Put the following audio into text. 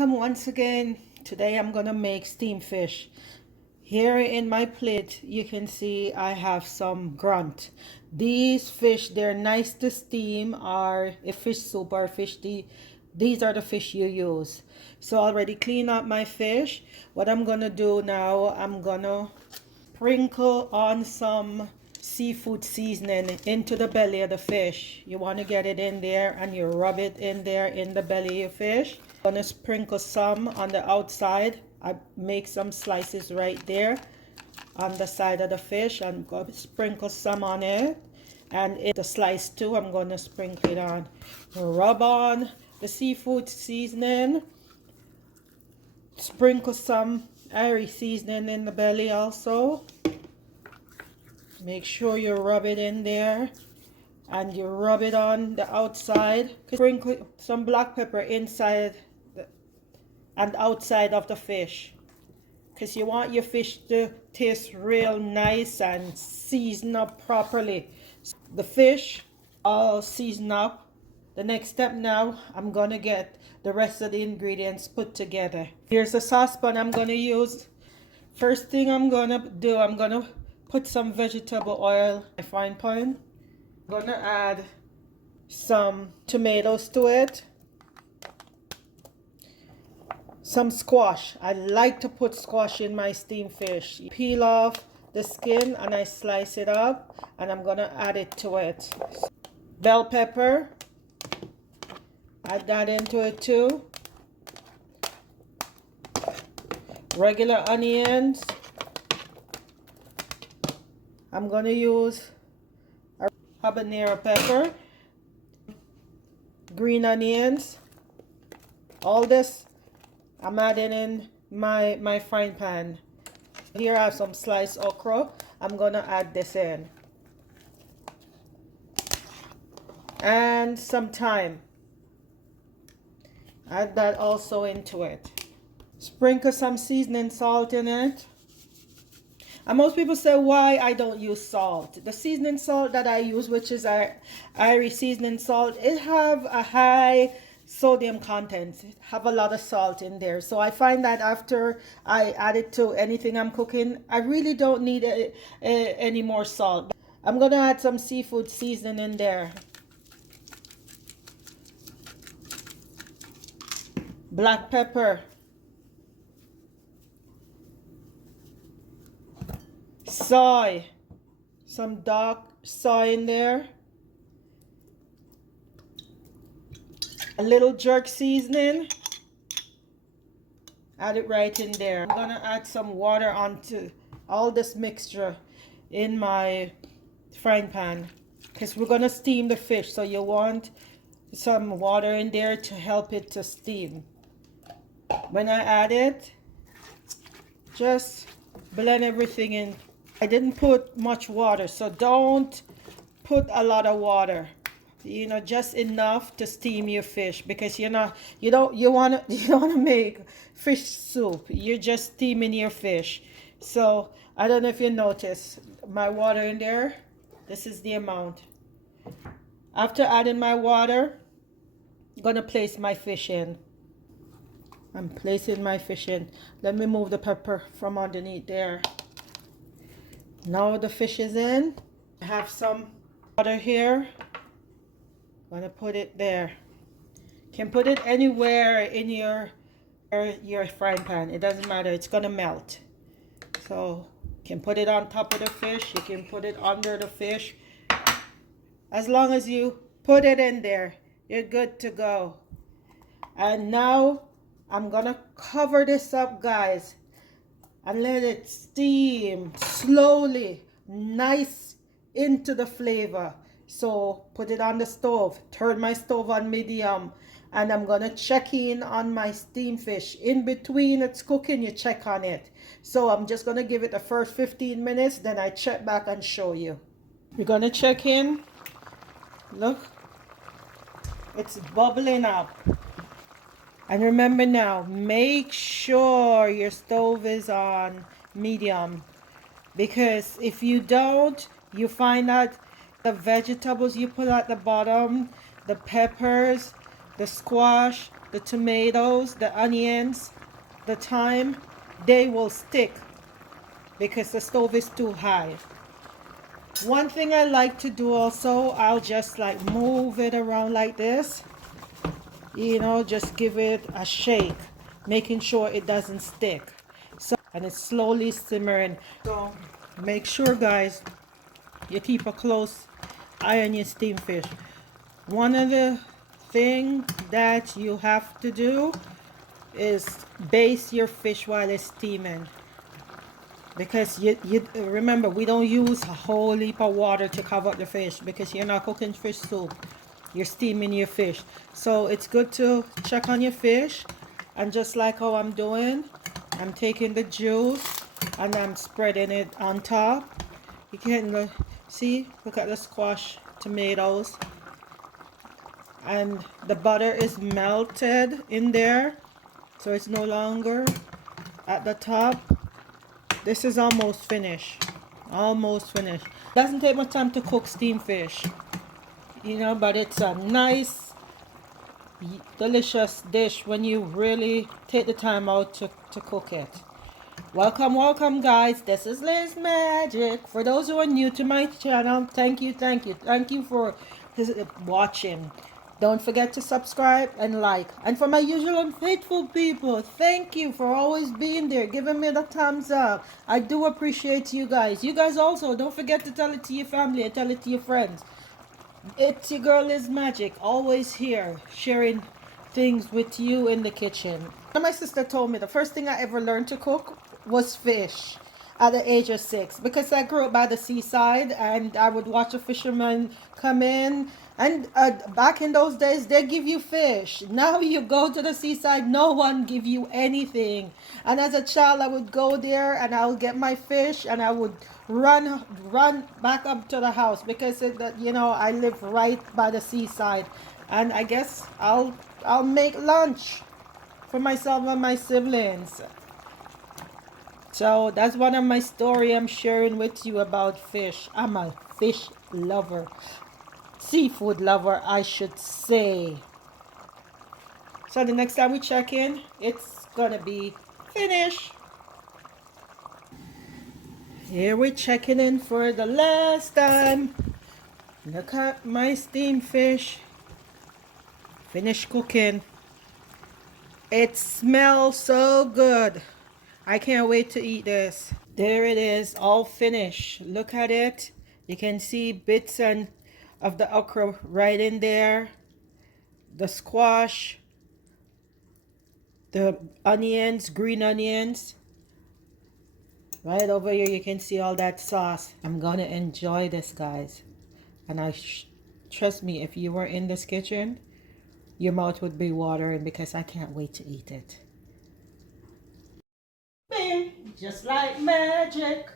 Welcome once again. Today I'm gonna make steamed fish. Here in my plate you can see I have some grunt. These fish, they're nice to steam, or a fish soup or fish tea. These are the fish you use. So I already clean up my fish. What I'm gonna do now, I'm gonna sprinkle on some seafood seasoning into the belly of the fish. You want to get it in there and you rub it in there in the belly of your fish. I'm gonna sprinkle some on the outside. I make some slices right there on the side of the fish. I'm going to sprinkle some on it, and in the slice too I'm going to sprinkle it on. Rub on the seafood seasoning. Sprinkle some Irie seasoning in the belly also. Make sure you rub it in there and you rub it on the outside. Sprinkle some black pepper inside and outside of the fish, because you want your fish to taste real nice and season up properly. The fish all season up. The next step now, I'm gonna get the rest of the ingredients put together. Here's the saucepan I'm gonna use. First thing I'm gonna do, I'm gonna put some vegetable oil in my frying pan. I'm gonna add some tomatoes to it. Some squash. I like to put squash in my steamed fish. Peel off the skin and I slice it up, and I'm gonna add it to it. Bell pepper. Add that into it too. Regular onions. I'm gonna use a habanero pepper. Green onions. All this I'm adding in my frying pan. Here I have some sliced okra. I'm gonna add this in. And some thyme. Add that also into it. Sprinkle some seasoning salt in it. And most people say why I don't use salt. The seasoning salt that I use, which is our Irie seasoning salt, it have a high sodium content. It have a lot of salt in there. So I find that after I add it to anything I'm cooking, I really don't need any more salt. I'm gonna add some seafood seasoning in there. Black pepper. Soy. Some dark soy in there. A little jerk seasoning. Add it right in there. I'm gonna add some water onto all this mixture in my frying pan, because we're gonna steam the fish, so you want some water in there to help it to steam. When I add it, just blend everything in. I didn't put much water, so don't put a lot of water. You know, just enough to steam your fish, because you want to make fish soup. You're just steaming your fish. So I don't know if you notice my water in there. This is the amount. After adding my water, I'm gonna place my fish in. I'm placing my fish in. Let me move the pepper from underneath there. Now the fish is in. I have some water here. I'm gonna put it there. You can put it anywhere in your frying pan. It doesn't matter. It's gonna melt. So you can put it on top of the fish. You can put it under the fish. As long as you put it in there, you're good to go. And now I'm gonna cover this up, guys, and let it steam slowly, nice into the flavor. So put it on the stove. Turn my stove on medium, and I'm gonna check in on my steamed fish. In between it's cooking, you check on it. So I'm just gonna give it the first 15 minutes, then I check back and show you. We're gonna check in. Look, it's bubbling up. And remember now, make sure your stove is on medium, because if you don't, you find that the vegetables you put at the bottom, the peppers, the squash, the tomatoes, the onions, the thyme, they will stick because the stove is too high. One thing I like to do also, I'll just like move it around like this, you know, just give it a shake, making sure it doesn't stick. So, and it's slowly simmering. So make sure, guys, you keep a close eye on your steamed fish. One of the things that you have to do is baste your fish while it's steaming, because you remember, we don't use a whole heap of water to cover up the fish because you're not cooking fish soup, you're steaming your fish. So it's good to check on your fish, and just like how I'm doing, I'm taking the juice and I'm spreading it on top. You can see, look at the squash tomatoes, and the butter is melted in there, so it's no longer at the top. This is almost finished. Almost finished. Doesn't take much time to cook steamed fish, you know, but it's a nice, delicious dish when you really take the time out to cook it. Welcome, welcome, guys. This is Lizmagic. For those who are new to my channel, thank you for watching. Don't forget to subscribe and like. And for my usual and faithful people, thank you for always being there, giving me the thumbs up. I do appreciate you guys. You guys also, don't forget to tell it to your family and tell it to your friends. It's your girl Lizmagic, always here, sharing things with you in the kitchen. My sister told me the first thing I ever learned to cook was fish at the age of 6, because I grew up by the seaside and I would watch a fisherman come in, and back in those days they give you fish. Now you go to the seaside, no one give you anything. And as a child I would go there and I would get my fish and I would run back up to the house because you know, I live right by the seaside. And I guess I'll make lunch for myself and my siblings. So that's one of my story I'm sharing with you about fish. I'm a fish lover, seafood lover, I should say. So the next time we check in, it's gonna be finished. Here we're checking in for the last time. Look at my steamed fish. Finished cooking. It smells so good. I can't wait to eat this. There it is, all finished. Look at it. You can see bits of the okra right in there. The squash. The onions, green onions. Right over here you can see all that sauce. I'm gonna enjoy this, guys. And trust me, if you were in this kitchen, your mouth would be watering because I can't wait to eat it. Bing, just like magic.